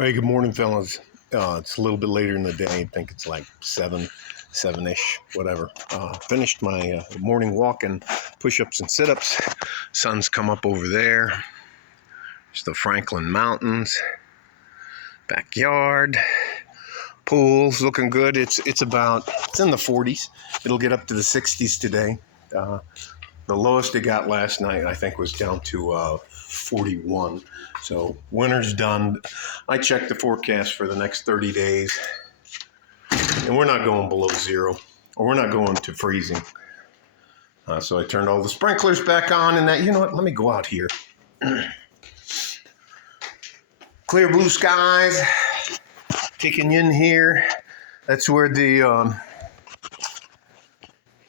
Hey, good morning, fellas. It's a little bit later in the day. I think it's like 7-ish, whatever. Finished my morning walk and push-ups and sit-ups. Sun's come up over there. It's the Franklin Mountains. Backyard. Pool's looking good. It's in the 40s. It'll get up to the 60s today. The lowest it got last night, I think, was down to 41. So winter's done. I checked the forecast for the next 30 days, and we're not going below zero, or we're not going to freezing. So I turned all the sprinklers back on, and that, you know what, let me go out here. Clear blue skies, taking you in here. That's where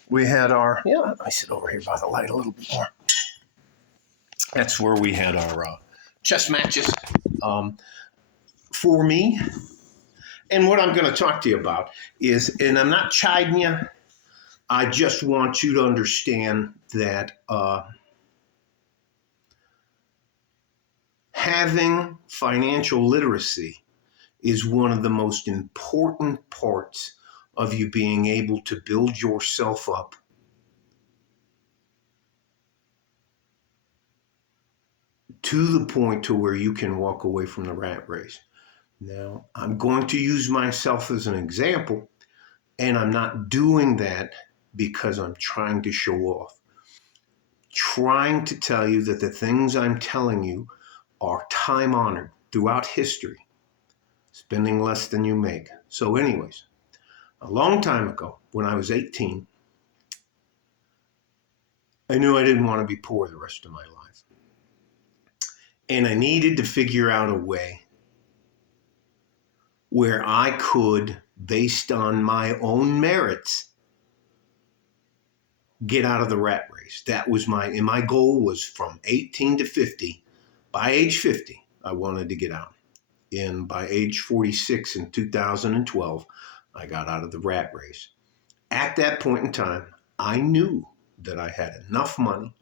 we had our, let me sit over here by the light a little bit more. That's where we had our chess matches for me. And what I'm going to talk to you about is, and I'm not chiding you, I just want you to understand that having financial literacy is one of the most important parts of you being able to build yourself up to the point to where you can walk away from the rat race. Now, I'm going to use myself as an example, and I'm not doing that because I'm trying to show off. Trying to tell you that the things I'm telling you are time-honored throughout history. Spending less than you make. So anyways, a long time ago, when I was 18, I knew I didn't want to be poor the rest of my life. And I needed to figure out a way where I could, based on my own merits, get out of the rat race. That was my goal was from 18 to 50. By age 50, I wanted to get out. And by age 46 in 2012, I got out of the rat race. At that point in time, I knew that I had enough money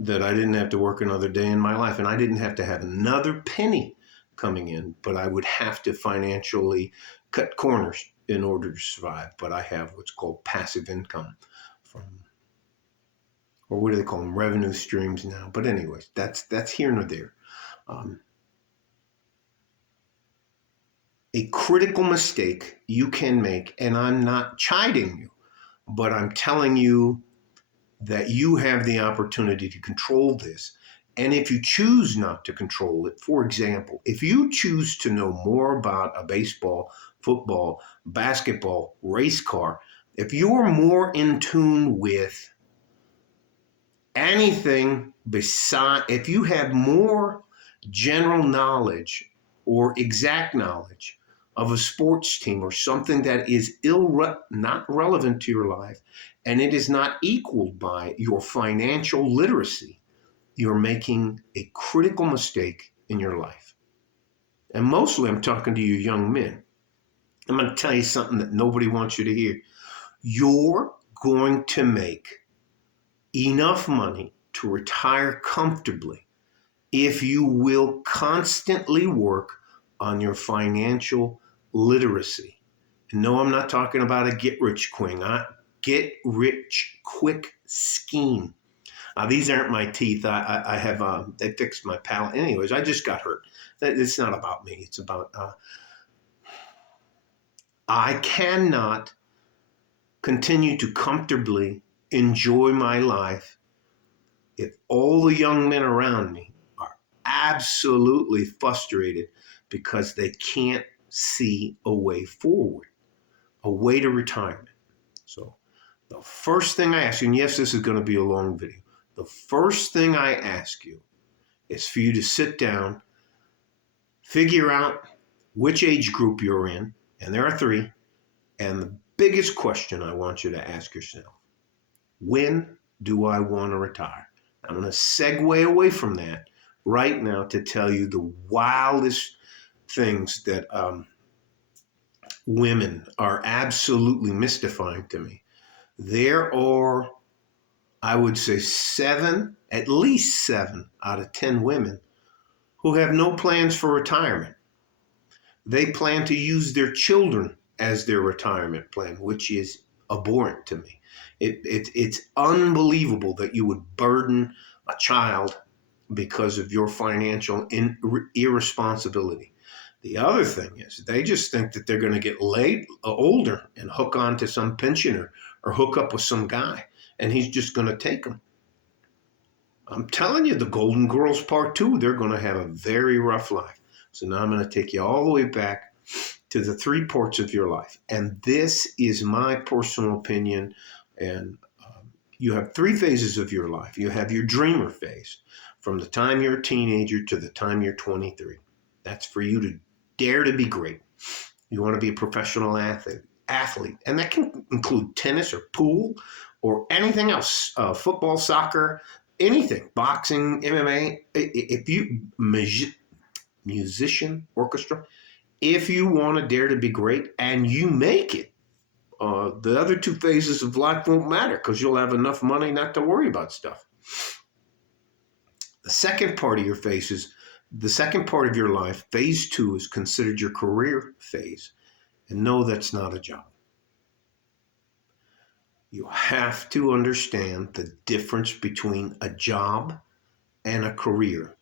that I didn't have to work another day in my life, and I didn't have to have another penny coming in, but I would have to financially cut corners in order to survive. But I have what's called passive income from, or what do they call them, revenue streams now. But anyways, that's here nor there. A critical mistake you can make, and I'm not chiding you, but I'm telling you that you have the opportunity to control this. And if you choose not to control it, for example, if you choose to know more about a baseball, football, basketball, race car, if you're more in tune with anything if you have more general knowledge or exact knowledge of a sports team or something that is not relevant to your life, and it is not equaled by your financial literacy, you're making a critical mistake in your life. And mostly I'm talking to you young men. I'm going to tell you something that nobody wants you to hear. You're going to make enough money to retire comfortably if you will constantly work on your financial literacy. And no, I'm not talking about a get-rich-quick scheme. These aren't my teeth. I have, they fixed my palate. Anyways, I just got hurt. It's not about me. It's about, I cannot continue to comfortably enjoy my life if all the young men around me are absolutely frustrated because they can't see a way forward, a way to retirement. So the first thing I ask you, and yes, this is going to be a long video, the first thing I ask you is for you to sit down, figure out which age group you're in, and there are 3, and the biggest question I want you to ask yourself, when do I want to retire? I'm going to segue away from that right now to tell you the wildest things that women are absolutely mystifying to me. There are, I would say, at least 7 out of 10 women who have no plans for retirement. They plan to use their children as their retirement plan, which is abhorrent to me. It's unbelievable that you would burden a child because of your financial irresponsibility. The other thing is they just think that they're going to get older and hook on to some pensioner or hook up with some guy, and he's just going to take them. I'm telling you, the Golden Girls Part 2, they're going to have a very rough life. So now I'm going to take you all the way back to the 3 parts of your life. And this is my personal opinion. And you have 3 phases of your life. You have your dreamer phase from the time you're a teenager to the time you're 23. That's for you to dare to be great. You want to be a professional athlete. And that can include tennis or pool or anything else, football, soccer, anything, boxing, MMA. If you musician, orchestra, if you want to dare to be great and you make it, the other 2 phases of life won't matter because you'll have enough money not to worry about stuff. The second part of your life, phase 2, is considered your career phase. And no, that's not a job. You have to understand the difference between a job and a career.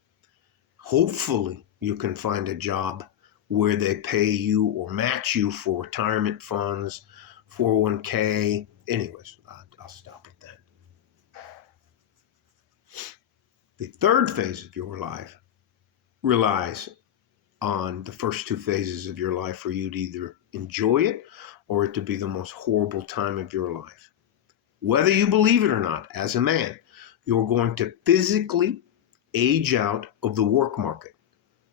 Hopefully, you can find a job where they pay you or match you for retirement funds, 401k. Anyways, I'll stop at that. The third phase of your life relies on the first 2 phases of your life for you to either enjoy it or it to be the most horrible time of your life. Whether you believe it or not, as a man, you're going to physically age out of the work market.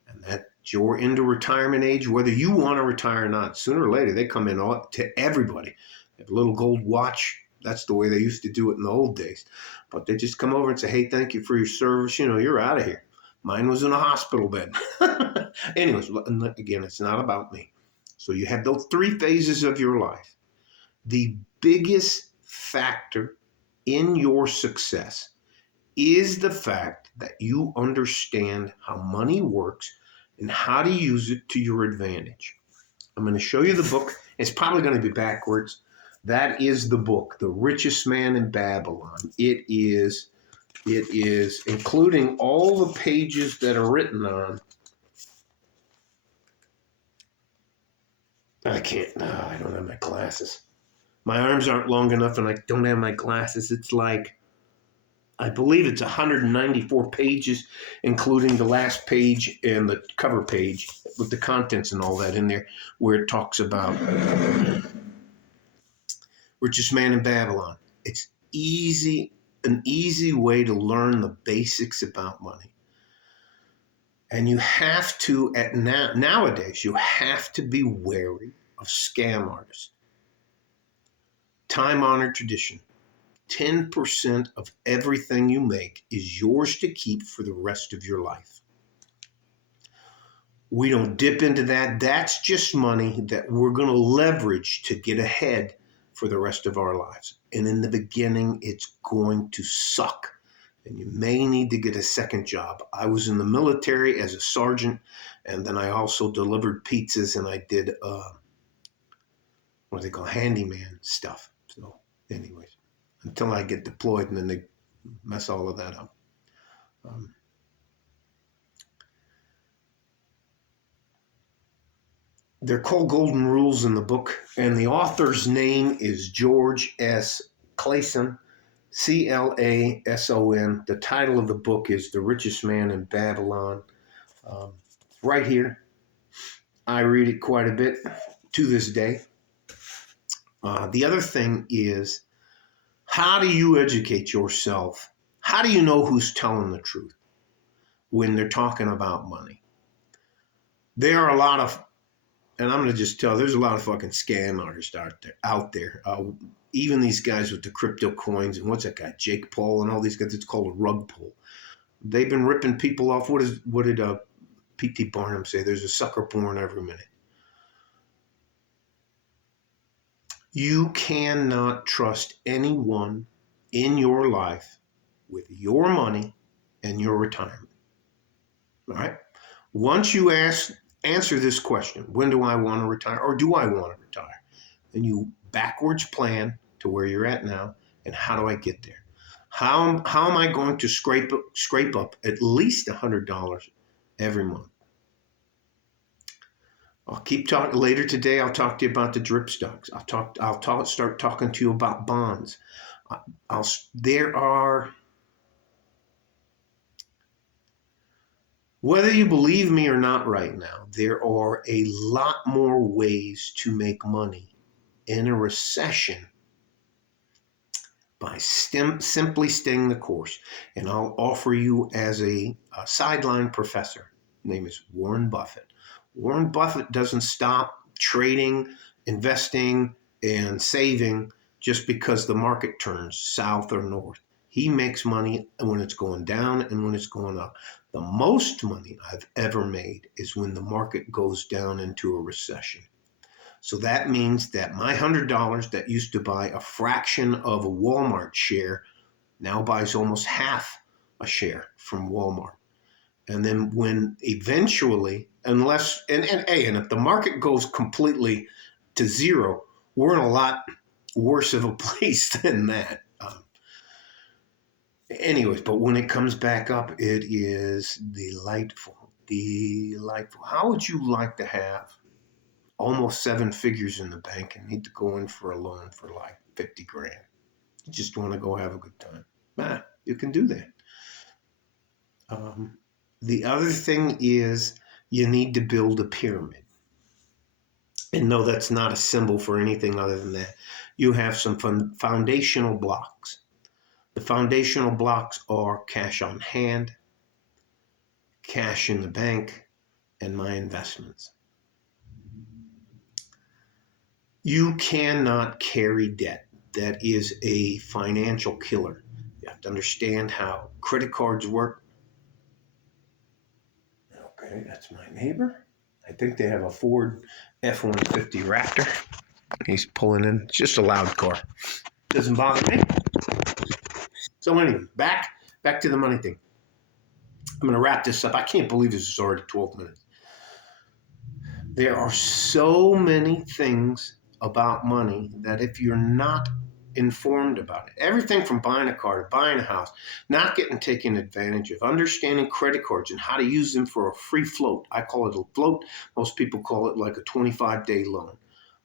And that you're into retirement age, whether you want to retire or not. Sooner or later, they come in to everybody. They have a little gold watch. That's the way they used to do it in the old days. But they just come over and say, hey, thank you for your service. You're out of here. Mine was in a hospital bed. Anyways, again, it's not about me. So you have those 3 phases of your life. The biggest factor in your success is the fact that you understand how money works and how to use it to your advantage. I'm going to show you the book. It's probably going to be backwards. That is the book, The Richest Man in Babylon. It is including all the pages that are written on. I don't have my glasses. My arms aren't long enough and I don't have my glasses. It's like, I believe it's 194 pages, including the last page and the cover page with the contents and all that in there, where it talks about Richest Man in Babylon. It's an easy way to learn the basics about money. And you have to, nowadays, you have to be wary of scam artists. Time-honored tradition. 10% of everything you make is yours to keep for the rest of your life. We don't dip into that. That's just money that we're going to leverage to get ahead for the rest of our lives. And in the beginning, it's going to suck. And you may need to get a second job. I was in the military as a sergeant, and then I also delivered pizzas and I did what they call handyman stuff. So anyways, until I get deployed, and then they mess all of that up. They're called Golden Rules in the book, and the author's name is George S. Clason, Clason. The title of the book is The Richest Man in Babylon. Right here. I read it quite a bit to this day. The other thing is, how do you educate yourself? How do you know who's telling the truth when they're talking about money? There are a lot of, and I'm going to just tell, there's a lot of fucking scam artists out there. Even these guys with the crypto coins and what's that guy, Jake Paul and all these guys, it's called a rug pull. They've been ripping people off. What did P.T. Barnum say? There's a sucker born every minute. You cannot trust anyone in your life with your money and your retirement. All right? Once you answer this question, when do I want to retire or do I want to retire? And you backwards plan to where you're at now and how do I get there? How am I going to scrape up at least $100 every month? I'll keep talking later today. I'll talk to you about the drip stocks. Start talking to you about bonds. There are, whether you believe me or not right now, there are a lot more ways to make money in a recession by simply staying the course. And I'll offer you as a sideline professor. His name is Warren Buffett. Warren Buffett doesn't stop trading, investing, and saving just because the market turns south or north. He makes money when it's going down and when it's going up. The most money I've ever made is when the market goes down into a recession. So that means that my $100 that used to buy a fraction of a Walmart share now buys almost half a share from Walmart. And then when eventually, unless, and if the market goes completely to zero, we're in a lot worse of a place than that. Anyways, but when it comes back up, it is delightful. Delightful. How would you like to have almost seven figures in the bank and need to go in for a loan for like 50 grand? You just want to go have a good time. You can do that. The other thing is you need to build a pyramid. And no, that's not a symbol for anything other than that. You have some foundational blocks. The foundational blocks are cash on hand, cash in the bank, and my investments. You cannot carry debt. That is a financial killer. You have to understand how credit cards work. Okay, that's my neighbor. I think they have a Ford F-150 Raptor. He's pulling in. It's just a loud car. Doesn't bother me. So anyway, back to the money thing. I'm going to wrap this up. I can't believe this is already 12 minutes. There are so many things about money that if you're not informed about it, everything from buying a car to buying a house, not getting taken advantage of, understanding credit cards and how to use them for a free float. I call it a float. Most people call it like a 25-day loan.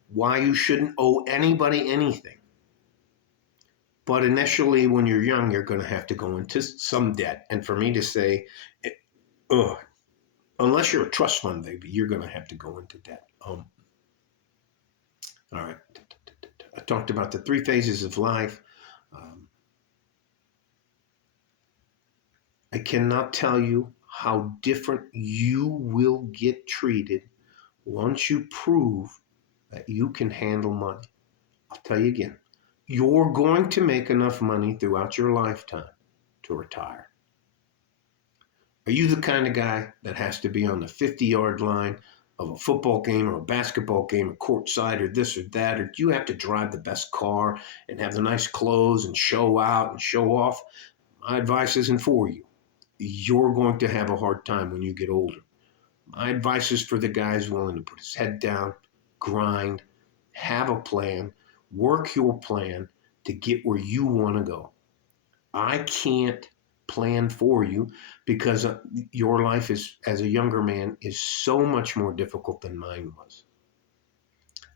Why you shouldn't owe anybody anything. But initially, when you're young, you're going to have to go into some debt. And for me to say, unless you're a trust fund baby, you're going to have to go into debt. All right. I talked about the three phases of life. I cannot tell you how different you will get treated once you prove that you can handle money. I'll tell you again. You're going to make enough money throughout your lifetime to retire. Are you the kind of guy that has to be on the 50-yard line of a football game or a basketball game, or courtside, or this or that? Or do you have to drive the best car and have the nice clothes and show out and show off? My advice isn't for you. You're going to have a hard time when you get older. My advice is for the guys willing to put his head down, grind, have a plan, work your plan to get where you want to go. I can't plan for you because your life is, as a younger man, is so much more difficult than mine was.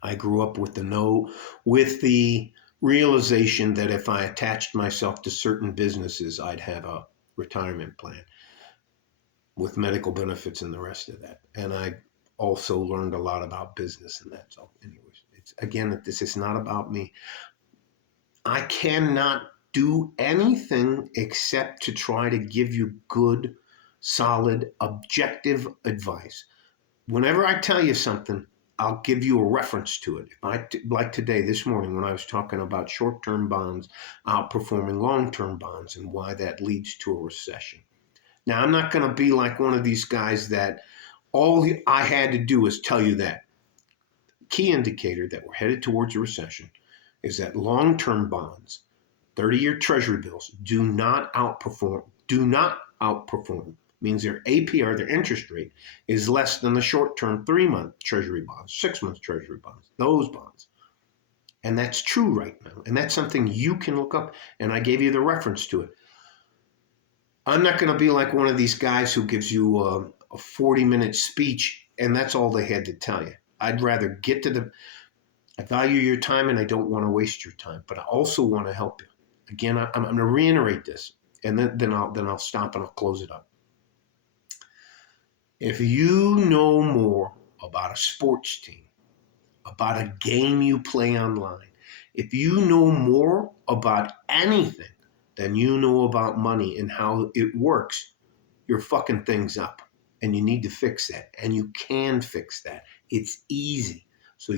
I grew up with the realization that if I attached myself to certain businesses, I'd have a retirement plan with medical benefits and the rest of that. And I also learned a lot about business and that. So anyways, this is not about me. I cannot do anything except to try to give you good, solid, objective advice. Whenever I tell you something, I'll give you a reference to it. Like today, this morning, when I was talking about short-term bonds outperforming long-term bonds and why that leads to a recession. Now, I'm not going to be like one of these guys that all I had to do is tell you that. Key indicator that we're headed towards a recession is that long-term bonds, 30-year treasury bills, do not outperform means their APR, their interest rate, is less than the short-term 3-month Treasury bonds, 6-month Treasury bonds, those bonds. And that's true right now. And that's something you can look up. And I gave you the reference to it. I'm not going to be like one of these guys who gives you a 40-minute speech and that's all they had to tell you. I'd rather get to the, I value your time and I don't want to waste your time, but I also want to help you. Again, I'm going to reiterate this, and then I'll stop and I'll close it up. If you know more about a sports team, about a game you play online, if you know more about anything than you know about money and how it works, you're fucking things up. And you need to fix that. And you can fix that. It's easy. So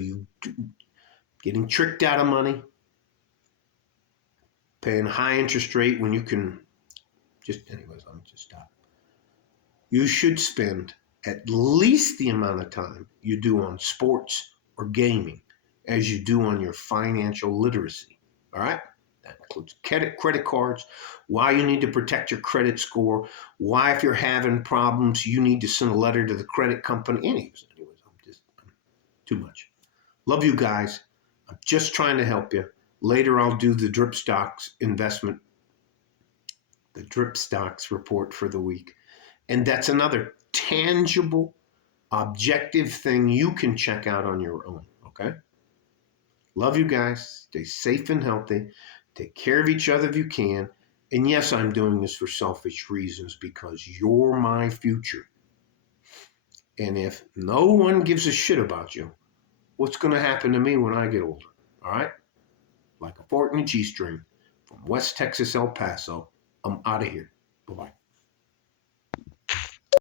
getting tricked out of money, paying high interest rate when you can anyways, let me just stop. You should spend at least the amount of time you do on sports or gaming as you do on your financial literacy. All right? That includes credit cards, why you need to protect your credit score, why if you're having problems, you need to send a letter to the credit company. Anyways, I'm too much. Love you guys. I'm just trying to help you. Later, I'll do the drip stocks report for the week. And that's another tangible, objective thing you can check out on your own, okay? Love you guys. Stay safe and healthy. Take care of each other if you can. And yes, I'm doing this for selfish reasons because you're my future. And if no one gives a shit about you, what's going to happen to me when I get older? All right? Like a fort in a G-string from West Texas, El Paso. I'm out of here. Bye-bye.